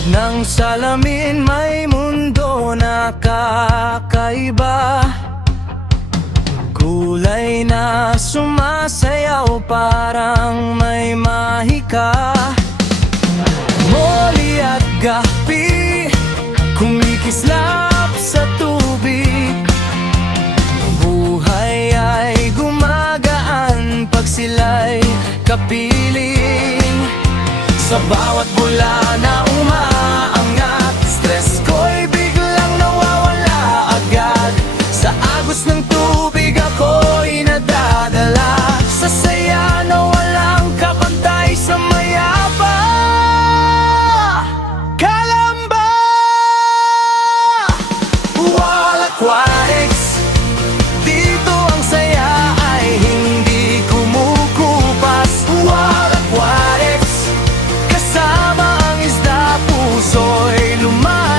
loob ng salamin may mundo na kakaiba, kulay na sumasayaw parang may mahika. Moli at gapi kumikislap sa tubig, buhay ay gumagaan pag sila'y kapiling. Sa bawat bula na umaangat, stress ko'y biglang nawawala agad. Sa agos ng tubig ako'y nadadala, sa saya na walang kapantay sa mayapa. Kalamba, Wall Aquatics, dito ang saya ay hindi kumukupas. Wall Aquatics, kasama ang isda, puso'y lumalakas.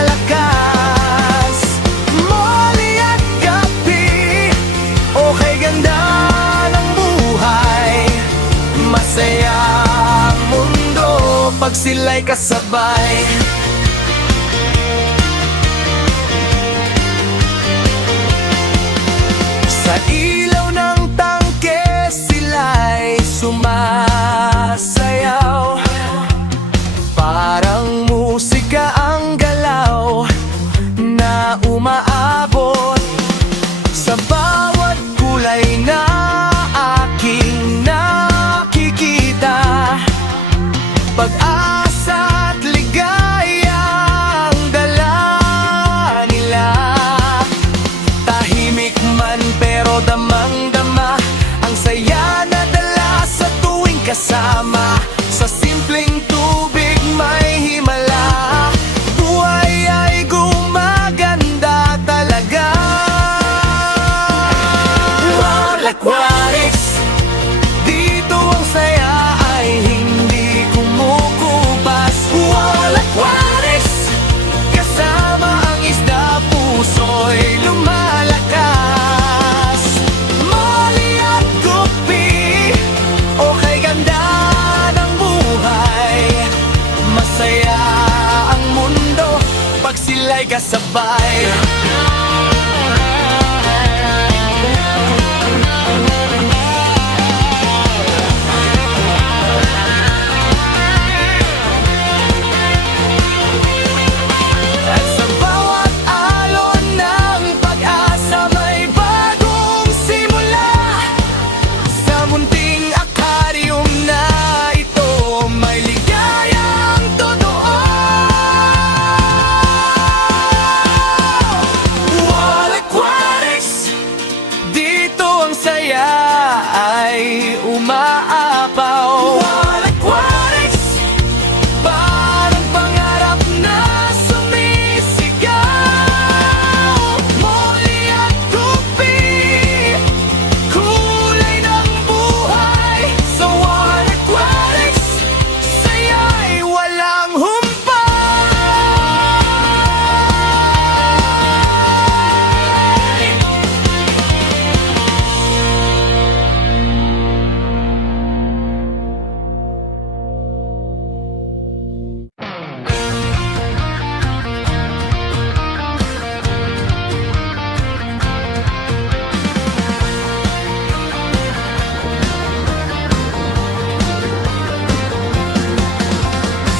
Moli at gapi, okay ganda ng buhay, masaya ang mundo pag sila'y kasabay. Sa ilaw ng tangke sila'y sumasayaw, parang musika ang galaw na umaabot. Sa bawat kulay na aking nakikita, pag-asa at ligaya ang dala nila. Tahimik man pero damang-dama ang saya na dala sa tuwing kasama. Sa simpleng tubig may himala, buhay ay gumaganda talaga. Wall Aquatics, dito ang saya ay hindi kumukupas. Wall Aquatics, kasama ang isda, puso'y lumalakas. Moli at gupi, okay ganda ng buhay, masaya ang mundo pag sila'y kasabay. At sa bawat alon ng pag-asa may bagong simula. Sa munting aquarium na ito may ligayang totoo. Wall Aquatics, dito ang saya ay umaapaw. Wall Aquatics, parang pangarap na sumisigaw. Moli at gupi, kulay ng buhay. Sa Wall Aquatics, saya'y walang humpay.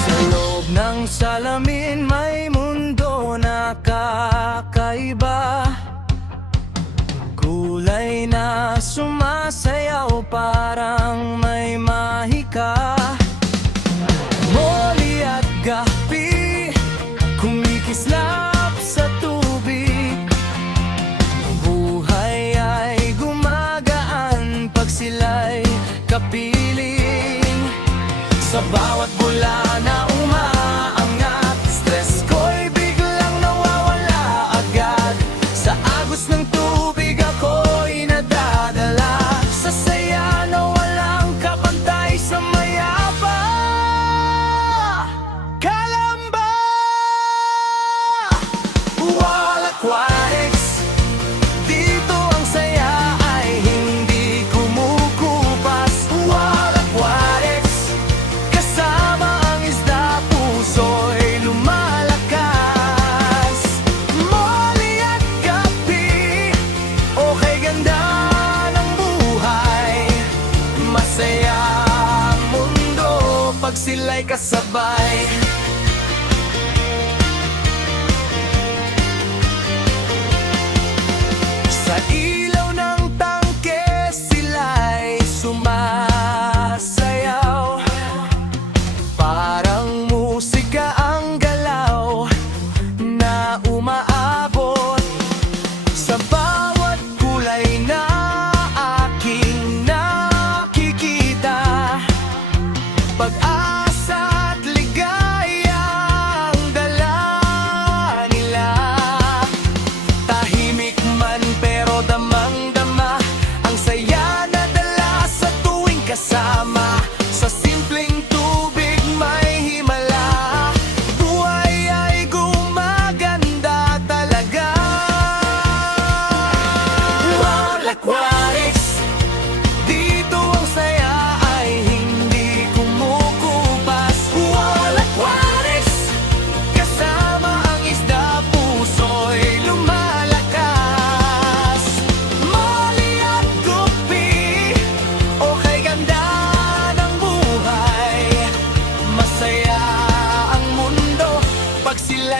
Sa loob ng salamin may mundo na kakaiba, kulay na sumasayaw parang may mahika. Moli at gapi kumikislap sa tubig, buhay ay gumagaan pag sila'y kapiling. Sa bawat bula na umaangat, stress ko'y biglang nawawala agad. Sa agos ng tubig ako'y nadadala, sa saya na walang kapantay sa mayapa. Kalamba, Wall Aquatics, dito ang saya ay hindi kumukupas. Wall Aquatics, kasama ang isda,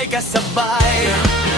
kasabay